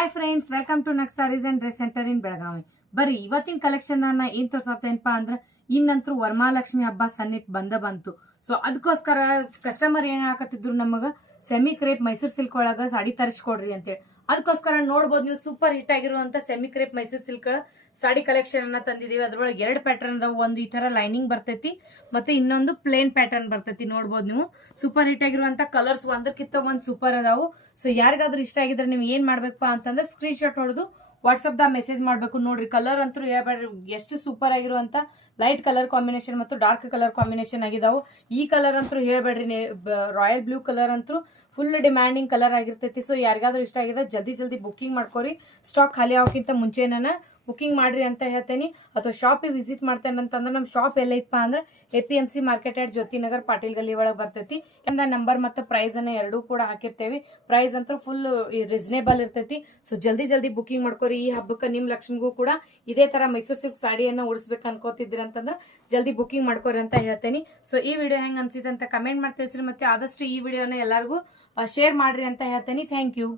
Hi friends, welcome to ನಕ್ sarees and dress centre in Belagavi. ಬರ್ರಿ ಇವತ್ತಿನ ಕಲೆಕ್ಷನ್ ಅನ್ನ ಏನ್ ತೋರ್ಸತ್ತೇನಪ್ಪಾ ಅಂದ್ರೆ ಇನ್ನಂತರೂ ವರಮಹಾಲಕ್ಷ್ಮಿ ಹಬ್ಬ ಸನ್ನಿಪ್ ಬಂತು. ಸೊ ಅದಕ್ಕೋಸ್ಕರ ಕಸ್ಟಮರ್ ಏನ್ ಹಾಕತ್ತಿದ್ರು, ನಮಗ ಸೆಮಿ ಕ್ರೇಪ್ ಮೈಸೂರ್ ಸಿಲ್ಕ್ ಒಳಗ ಸಾಡಿ ತರಿಸ್ಕೊಡ್ರಿ ಅಂತೇಳಿ. ಅದಕ್ಕೋಸ್ಕರ ನೋಡ್ಬೋದು ನೀವು ಸೂಪರ್ ಹಿಟ್ ಆಗಿರುವಂತ semi crepe Mysore silk sari collection ಅನ್ನ ತಂದಿದೀವಿ. ಅದ್ರೊಳಗೆ 2 ಪ್ಯಾಟರ್ನ್ ಅದಾವ. ಒಂದು ಈ ತರ ಲೈನಿಂಗ್ ಬರ್ತೈತಿ, ಮತ್ತೆ ಇನ್ನೊಂದು ಪ್ಲೇನ್ ಪ್ಯಾಟರ್ನ್ ಬರ್ತೈತಿ. ನೋಡ್ಬೋದು ನೀವು ಸೂಪರ್ ಹಿಟ್ ಆಗಿರುವಂತ ಕಲರ್ಸ್ ಒಂದಕ್ಕಿಂತ ಒಂದ್ ಸೂಪರ್ ಅದಾವು. ಸೊ ಯಾರಿಗಾದ್ರೂ ಇಷ್ಟ ಆಗಿದ್ರೆ ನೀವು ಏನ್ ಮಾಡ್ಬೇಕಪ್ಪ ಅಂತಂದ್ರೆ ಸ್ಕ್ರೀನ್ ಶಾಟ್ ಹೊಡೆದು ವಾಟ್ಸ್ಆಪ್ ದ ಮೆಸೇಜ್ ಮಾಡ್ಬೇಕು. ನೋಡ್ರಿ ಕಲರ್ ಅಂತೂ ಹೇಳ್ಬೇಡ್ರಿ, ಎಷ್ಟು ಸೂಪರ್ ಆಗಿರುವಂತ ಲೈಟ್ ಕಲರ್ ಕಾಂಬಿನೇಷನ್ ಮತ್ತು ಡಾರ್ಕ್ ಕಲರ್ ಕಾಂಬಿನೇಷನ್ ಆಗಿದಾವು. ಈ ಕಲರ್ ಅಂತೂ ಹೇಳ್ಬೇಡ್ರಿ, ರಾಯಲ್ ಬ್ಲೂ ಕಲರ್ ಅಂತೂ ಫುಲ್ ಡಿಮ್ಯಾಂಡಿಂಗ್ ಕಲರ್ ಆಗಿರ್ತೈತಿ. ಸೊ ಯಾರಿಗಾದ್ರೂ ಇಷ್ಟ ಆಗಿದೆ ಜಲ್ದಿ ಬುಕಿಂಗ್ ಮಾಡ್ಕೋರಿ. ಸ್ಟಾಕ್ ಖಾಲಿ ಆಗೋಕ್ಕಿಂತ ಮುಂಚೆನ ಬುಕಿಂಗ್ ಮಾಡ್ರಿ ಅಂತ ಹೇಳ್ತೇನೆ. ಅಥವಾ ಶಾಪಿಗೆ ವಿಸಿಟ್ ಮಾಡ್ತೇನೆ ಅಂತಂದ್ರೆ ನಮ್ಮ ಶಾಪ್ ಎಲ್ಲ ಇತ್ತಪ್ಪ ಅಂದ್ರೆ APMC ಮಾರ್ಕೆಟ್ ಯಾರ್ಡ್ ಜ್ಯೋತಿನಗರ್ ಪಾಟೀಲ್ ಗಲ್ಲಿ ಒಳಗೆ ಬರ್ತೈತಿ. ನಂಬರ್ ಮತ್ತು ಪ್ರೈಸ್ ಅನ್ನ ಎರಡೂ ಕೂಡ ಹಾಕಿರ್ತೇವೆ. ಪ್ರೈಸ್ ಅಂತೂ ಫುಲ್ ರೀಸನೇಬಲ್ ಇರ್ತೈತಿ. ಸೊ ಜಲ್ದಿ ಬುಕಿಂಗ್ ಮಾಡ್ಕೋರಿ. ಈ ಹಬ್ಬಕ್ಕೆ ನಿಮ್ ಲಕ್ಷ್ಮಿಗೂ ಕೂಡ ಇದೇ ತರ ಮೈಸೂರ್ ಸಿಲ್ಕ್ ಸಾಡಿಯನ್ನ ಉಡಿಸ್ಬೇಕು ಅನ್ಕೋತಿದ್ರಿ ಅಂತಂದ್ರೆ ಜಲ್ದಿ ಬುಕಿಂಗ್ ಮಾಡ್ಕೋರಿ ಅಂತ ಹೇಳ್ತೇನೆ. ಸೊ ಈ ವಿಡಿಯೋ ಹೆಂಗ್ ಅನ್ಸಿದೆ ಅಂತ ಕಮೆಂಟ್ ಮಾಡ್ತೇಸ್ರಿ. ಮತ್ತೆ ಆದಷ್ಟು ಈ ವಿಡಿಯೋನ ಎಲ್ಲರಿಗೂ ಶೇರ್ ಮಾಡ್ರಿ ಅಂತ ಹೇಳ್ತೇನೆ. Thank you.